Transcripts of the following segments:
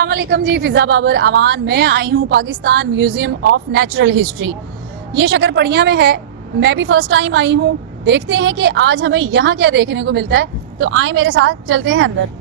अस्सलाम वालेकुम जी, फिजा बाबर अमान। मैं आई हूँ Pakistan museum of natural history. ये शकरपड़िया में है। मैं भी फर्स्ट टाइम आई हूँ। देखते हैं कि आज हमें यहाँ क्या देखने को मिलता है। तो आए मेरे साथ, चलते हैं अंदर।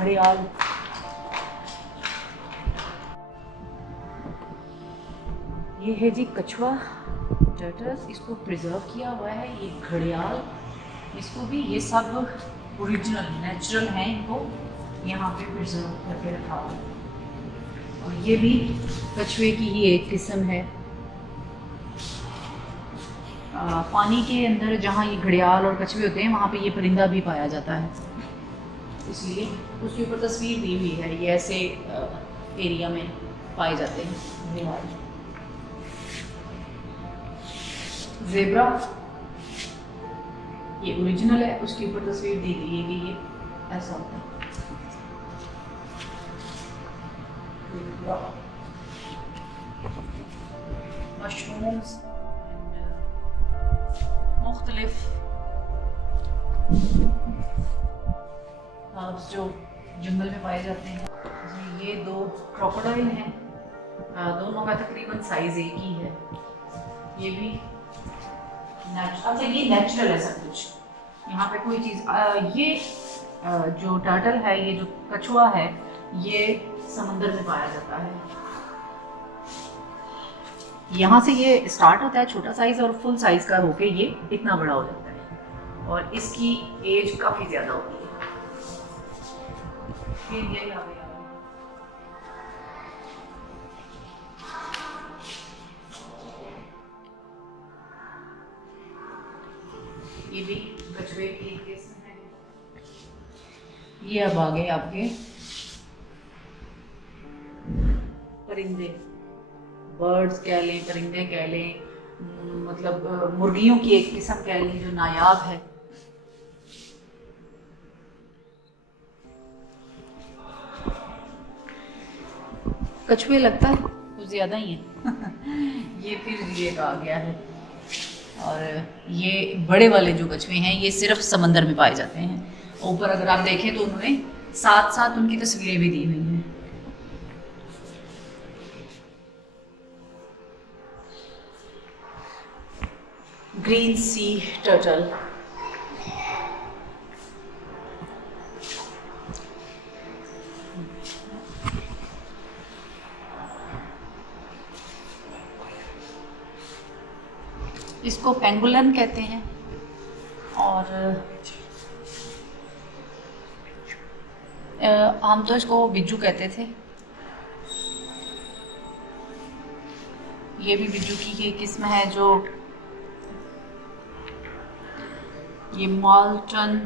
घड़ियाल, ये है जी कछुआ टर्टल्स। इसको प्रिजर्व किया हुआ है। ये घड़ियाल, इसको भी, ये सब ओरिजिनल नेचुरल हैं। इनको यहाँ पे प्रिजर्व करके रखा हुआ है। और ये भी कछुए की ही एक किस्म है। पानी के अंदर जहाँ ये घड़ियाल और कछुए होते हैं, वहाँ पे ये परिंदा भी पाया जाता है, इसलिए उसके ऊपर तस्वीर दी हुई है। ये ऐसे एरिया में पाए जाते हैं। ज़ेब्रा, ये ओरिजिनल है, उसके ऊपर तस्वीर दी गई है कि ये ऐसा होता है। मशरूम्स, मुख्तलिफ हर्ब्स जो जंगल में पाए जाते हैं जी। ये दो क्रोकोडाइल हैं, दोनों का तकरीबन साइज एक ही है। ये भी अच्छा, ये नेचुरल है सब कुछ। यहाँ पे कोई चीज़, ये जो टर्टल है, ये जो कछुआ है, ये समंदर में पाया जाता है। यहाँ से ये स्टार्ट होता है छोटा साइज और फुल साइज का होके ये इतना बड़ा हो जाता है। और इसकी एज काफ़ी ज़्यादा होती है। फिर ये आ गया, ये भी कछुए की किस्म है। ये अब आ गए आपके परिंदे, बर्ड्स कह लें, परिंदे कह लें, मतलब मुर्गियों की एक किस्म कह लें जो नायाब है। कछुए लगता है कुछ ज़्यादा ही है। ये फिर ये आ गया है। और ये बड़े वाले जो कछुए हैं, ये सिर्फ समंदर में पाए जाते हैं। ऊपर अगर आप देखें तो उन्होंने साथ साथ उनकी तस्वीरें भी दी हुई हैं। ग्रीन सी टर्टल, इसको पेंगुलन कहते हैं और हम तो इसको बिज्जू कहते थे। ये भी बिज्जू की ही किस्म है जो ये माल्टन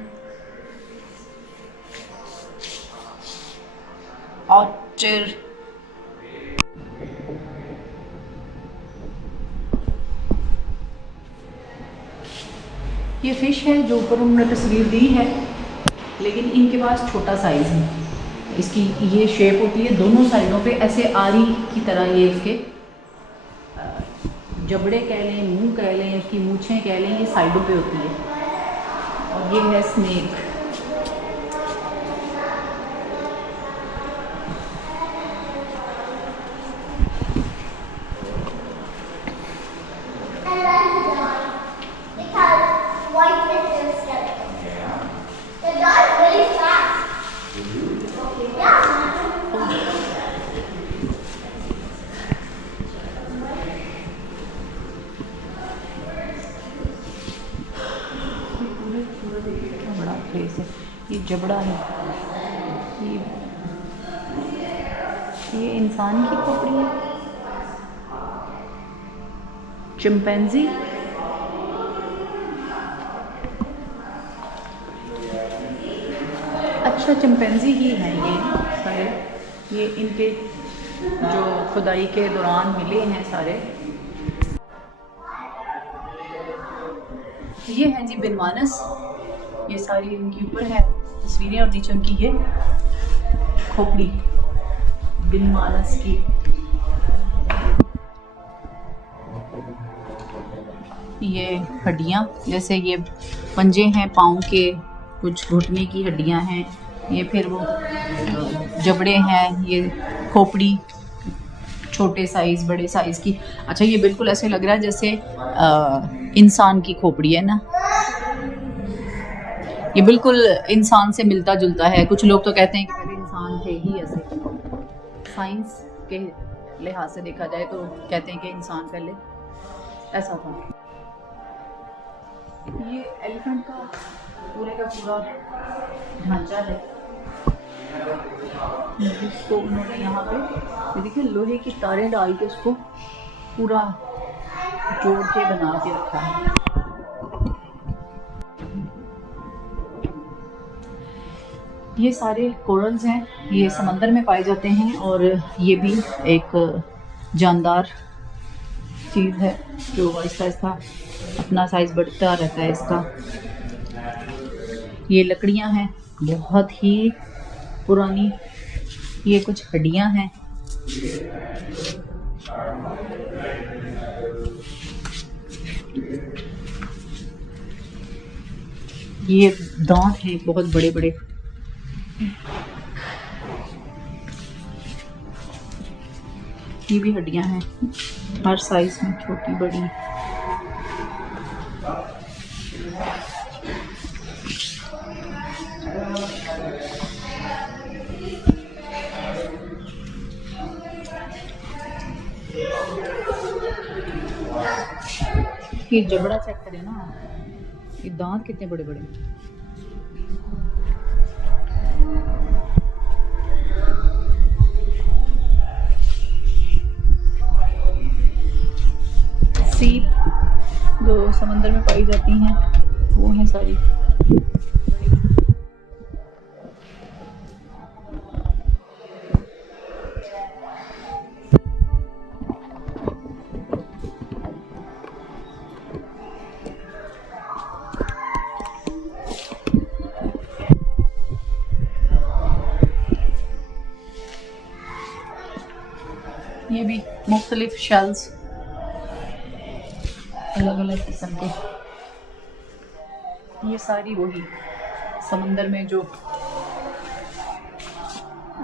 ऑर्चर ये फ़िश है जो ऊपर उन्होंने तस्वीर दी है, लेकिन इनके पास छोटा साइज़ है। इसकी ये शेप होती है दोनों साइडों पे ऐसे आरी की तरह, ये इसके जबड़े कह लें, मुंह कह लें, इसकी मूछें कह लें, ये साइडों पे होती है। और ये है स्नेक। बड़ा प्लेस है। ये जबड़ा है, ये इंसान की खोपड़ी है। चिंपैंजी, अच्छा चिंपैंजी ही हैं ये सारे। ये इनके जो खुदाई के दौरान मिले हैं सारे। ये हैं जी बिनमानस, ये सारी इनके ऊपर है तस्वीरें और नीचे उनकी ये खोपड़ी बिनमानस की। ये हड्डियाँ, जैसे ये पंजे हैं पाँव के, कुछ घुटने की हड्डियाँ हैं, ये फिर वो जबड़े हैं, ये खोपड़ी छोटे साइज़ बड़े साइज़ की। अच्छा ये बिल्कुल ऐसे लग रहा है जैसे इंसान की खोपड़ी है ना, ये बिल्कुल इंसान से मिलता जुलता है। कुछ लोग तो कहते हैं कि पहले इंसान थे ही ऐसे। साइंस के लिहाज से देखा जाए तो कहते हैं कि इंसान पहले ऐसा था। ये एलिफेंट का पूरा ढांचा है, जिसको उन्होंने यहाँ पे देखिए लोहे की तारें डाल के उसको पूरा जोड़ के बना के रखा है। ये सारे कोरल्स हैं, ये समंदर में पाए जाते हैं और ये भी एक जानदार चीज़ है जो आहिस्ता अपना साइज़ बढ़ता रहता है इसका। ये लकड़ियाँ हैं बहुत ही पुरानी, ये कुछ हड्डियाँ हैं। ये दांत हैं बहुत बड़े बड़े। ये भी हड्डियां हैं हर साइज में, छोटी बड़ी। ये जबड़ा चेक करें ना, ये दांत कितने बड़े बड़े। सीप जो समंदर में पाई जाती हैं वो हैं सारी। ये भी मुख्तलिफ शेल्स अलग अलग किस्म के। ये सारी वही समंदर में जो,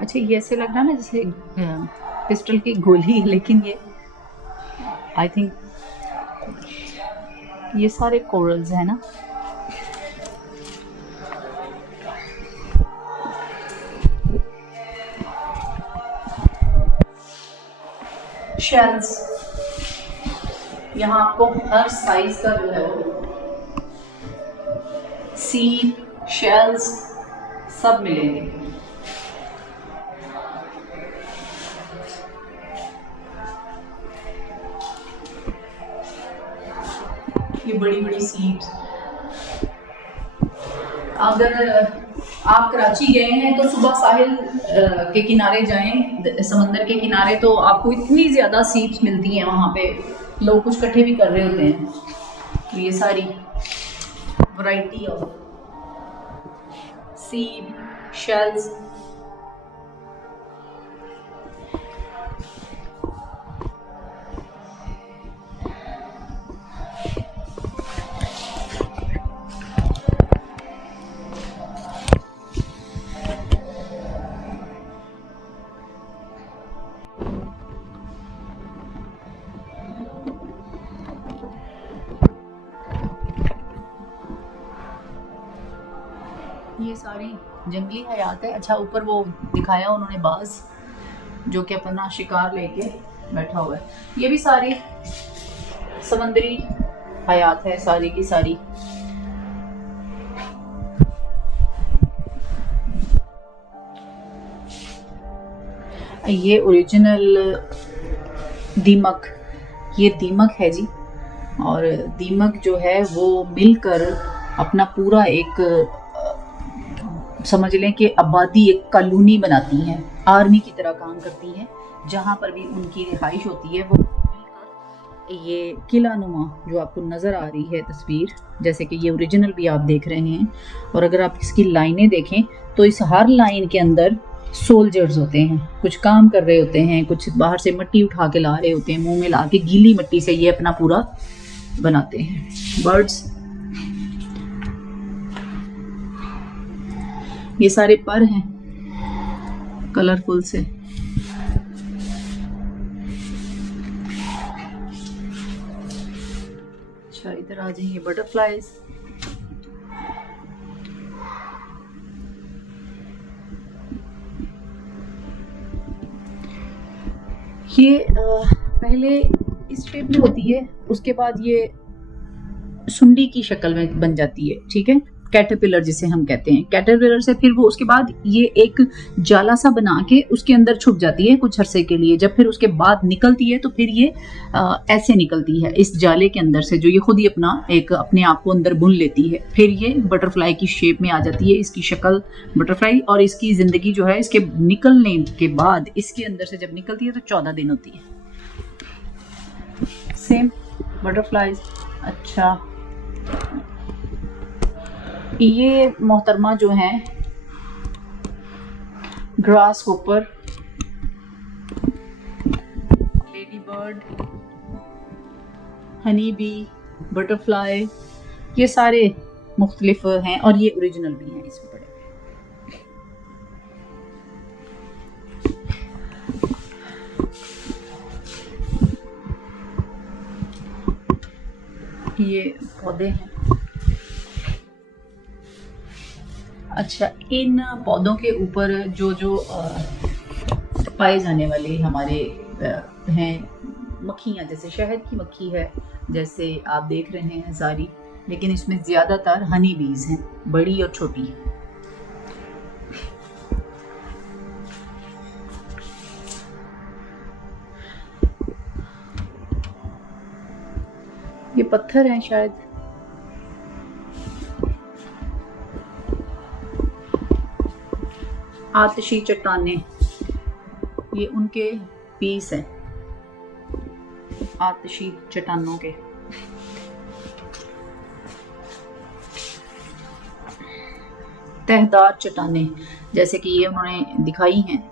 अच्छा ये ऐसे लग रहा ना जैसे पिस्टल की गोली, लेकिन ये आई थिंक ये सारे कोरल्स हैं ना। शेल्स, यहाँ आपको हर साइज का जो है वो सीड शेल्स सब मिलेंगे। ये बड़ी बड़ी सीड्स, अगर आप कराची गए हैं तो सुबह साहिल के किनारे जाएं, समंदर के किनारे, तो आपको इतनी ज़्यादा सीड्स मिलती हैं वहाँ पे, लोग कुछ इकट्ठे भी कर रहे होते हैं। तो ये सारी वैरायटी ऑफ सीड शेल्स। ये सारी जंगली हयात है। अच्छा, ऊपर वो दिखाया उन्होंने बाज, जो कि अपना शिकार लेके बैठा हुआ है। ये भी सारी समंदरी हयात है, सारी की सारी। ये ओरिजिनल दीमक, ये दीमक है जी। और दीमक जो है वो मिलकर अपना पूरा एक समझ लें कि आबादी, एक कॉलोनी बनाती हैं, आर्मी की तरह काम करती हैं। जहाँ पर भी उनकी रिहाइश होती है वो मिलकर ये किला नुमा जो आपको नज़र आ रही है तस्वीर, जैसे कि ये ओरिजिनल भी आप देख रहे हैं। और अगर आप इसकी लाइनें देखें तो इस हर लाइन के अंदर सोल्जर्स होते हैं, कुछ काम कर रहे होते हैं, कुछ बाहर से मिट्टी उठा के ला रहे होते हैं, मुंह में ला के गीली मिट्टी से ये अपना पूरा बनाते हैं। बर्ड्स, ये सारे पर हैं कलरफुल से। अच्छा, इधर आ जाइए बटरफ्लाईज। ये पहले इस शेप में होती है, उसके बाद ये सुंडी की शक्ल में बन जाती है, ठीक है, कैटरपिलर जिसे हम कहते हैं। कैटरपिलर से फिर वो उसके बाद ये एक जाला सा बना के उसके अंदर छुप जाती है कुछ अरसे के लिए। जब फिर उसके बाद निकलती है तो फिर ये ऐसे निकलती है इस जाले के अंदर से, जो ये खुद ही अपना एक अपने आप को अंदर बुन लेती है। फिर ये बटरफ्लाई की शेप में आ जाती है, इसकी शक्ल बटरफ्लाई। और इसकी ज़िंदगी जो है इसके निकलने के बाद, इसके अंदर से जब निकलती है तो 14 दिन होती है। Same butterflies. अच्छा, ये मोहतरमा जो हैं grass hopper, lady bird, honey bee, butterfly, ये सारे मुख्तलिफ हैं और ये ओरिजिनल भी हैं इसमें पड़े। ये पौधे हैं। अच्छा, इन पौधों के ऊपर जो जो पाए जाने वाले हमारे हैं मक्खियाँ, जैसे शहद की मक्खी है, जैसे आप देख रहे हैं सारी, लेकिन इसमें ज़्यादातर हनी बीज हैं, बड़ी और छोटी। ये पत्थर हैं शायद, आतिशी चट्टाने, ये उनके पीस हैं आतिशी चट्टानों के। तहदार चट्टाने, जैसे कि ये उन्होंने दिखाई हैं,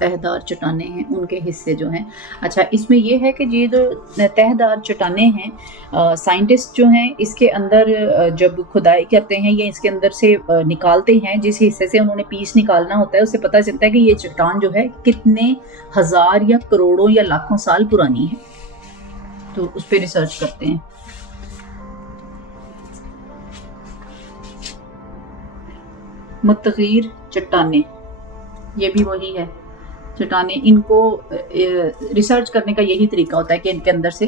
तहदार चट्टाने हैं, उनके हिस्से जो हैं। अच्छा, इसमें ये है कि ये जो तहदार चट्टाने हैं, साइंटिस्ट जो हैं इसके अंदर जब खुदाई करते हैं या इसके अंदर से निकालते हैं, जिस हिस्से से उन्होंने पीस निकालना होता है, उससे पता चलता है कि ये चट्टान जो है कितने हज़ार या करोड़ों या लाखों साल पुरानी है। तो उस पर रिसर्च करते हैं। मुतगीर चट्टाने, ये भी वही है चट्टाने। इनको रिसर्च करने का यही तरीका होता है कि इनके अंदर से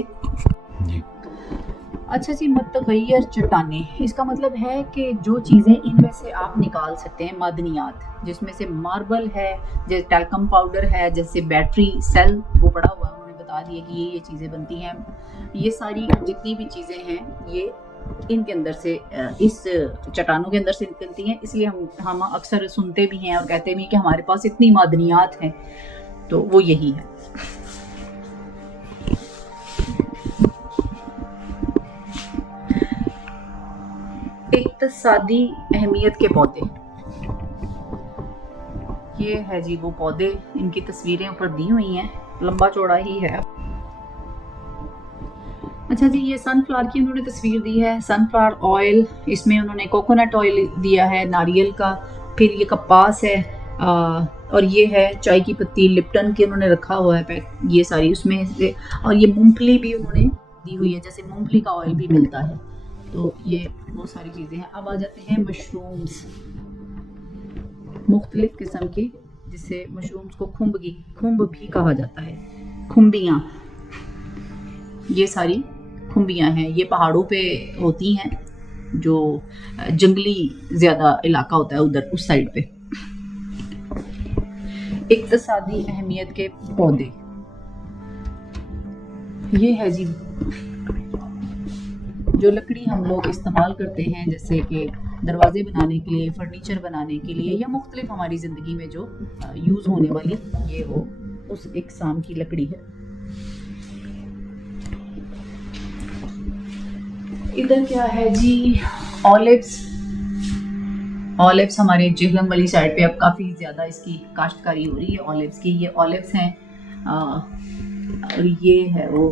अच्छा जी, मतगैर चट्टानें, इसका मतलब है कि जो चीज़ें इनमें से आप निकाल सकते हैं मादनियात, जिसमें से मार्बल है, जैसे टैल्कम पाउडर है, जैसे बैटरी सेल वो पड़ा हुआ है, उन्होंने बता दिया कि ये चीज़ें बनती हैं। ये सारी जितनी भी चीज़ें हैं ये इनके अंदर से, इस चट्टानों के अंदर से निकलती हैं। इसलिए हम अक्सर सुनते भी हैं और कहते भी हैं कि हमारे पास इतनी मादनियात हैं, तो वो यही है। इक्तिसादी अहमियत के पौधे, ये है जी वो पौधे, इनकी तस्वीरें ऊपर दी हुई हैं, लंबा चौड़ा ही है। अच्छा जी, ये सनफ्लावर की उन्होंने तस्वीर दी है, सनफ्लावर ऑयल, इसमें उन्होंने कोकोनट ऑयल दिया है नारियल का, फिर ये कपास है, और ये है चाय की पत्ती, लिप्टन के उन्होंने रखा हुआ है पैक, ये सारी उसमें से, और ये मूंगफली भी उन्होंने दी हुई है, जैसे मूंगफली का ऑयल भी मिलता है। तो ये वो सारी चीज़ें हैं। अब आ जाते हैं मशरूम्स, मुख्तलिफ किस्म के, जिसे मशरूम्स को खुम्ब भी कहा जाता है, खुम्बियाँ, ये सारी खुम्बियाँ हैं, ये पहाड़ों पे होती हैं, जो जंगली ज़्यादा इलाका होता है उधर उस साइड पे। इक्तिसादी अहमियत के पौधे, ये है जी जो लकड़ी हम लोग इस्तेमाल करते हैं, जैसे कि दरवाजे बनाने के लिए, फर्नीचर बनाने के लिए, या मुख्तलिफ हमारी ज़िंदगी में जो यूज़ होने वाली, ये वो उस इकसाम की लकड़ी है। इधर क्या है जी, ऑलिव्स, ऑलिव्स हमारे जेहलम वाली साइड पे अब काफ़ी ज़्यादा इसकी काश्तकारी हो रही है ऑलिव्स की। ये ऑलिव्स हैं, और ये है वो